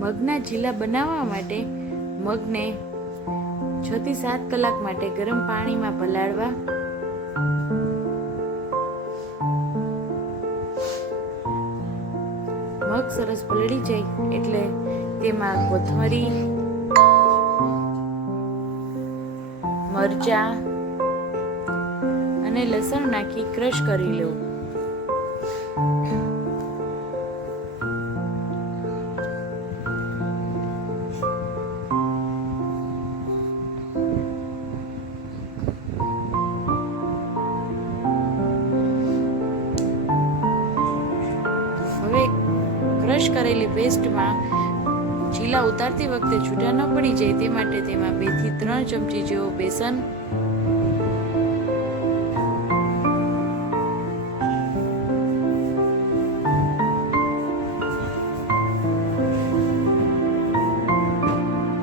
મગના ચીલા બનાવવા માટે મગને 6 થી 7 કલાક માટે ગરમ પાણીમાં પલાળવા. મગ સરસ પલળી જાય એટલે તેમાં કોથમરી, મરચાં અને લસણ નાખી ક્રશ કરી લેવું. હવે ક્રશ કરેલી પેસ્ટમાં ચીલા ઉતારતી વખતે છૂટા ન પડી જાય તે માટે તેમાં 2 થી 3 ચમચી જેવો બેસન,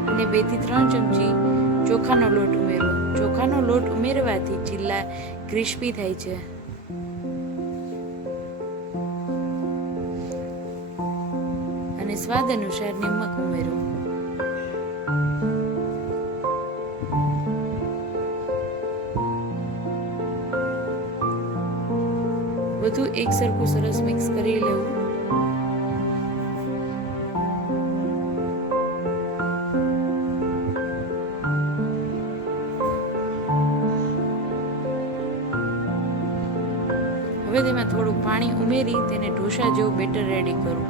અને 2 થી 3 ચમચી ચોખાનો લોટ ઉમેરવો. ચોખાનો લોટ ઉમેરવાથી ચીલા ક્રિસ્પી થાય છે. અને સ્વાદ અનુસાર નમક ઉમેરો. બધું એક સરખું સરસ મિક્સ કરી લેવું. હવે તેમાં થોડું પાણી ઉમેરી તેને ઢોસા જેવું બેટર રેડી કરું.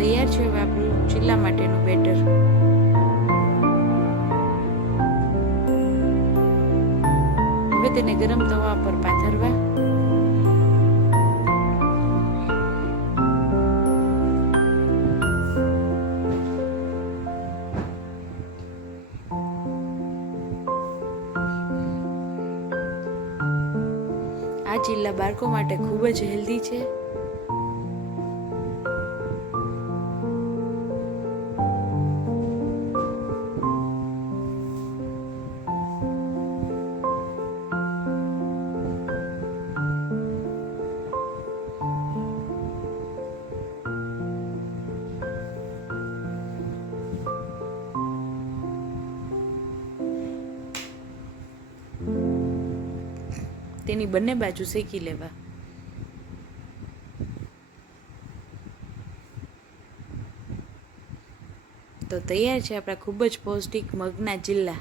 તૈયાર છે હવે આપણું ચીલા માટેનું બેટર. હવે તેને ગરમ તવા પર પાથરવા. આ ચીલા બાળકો માટે ખૂબ જ હેલ્ધી છે. તેની બંને બાજુ શેકી લેવા. તો તૈયાર છે આપણા ખૂબ જ પૌષ્ટિક મગના ચીલા.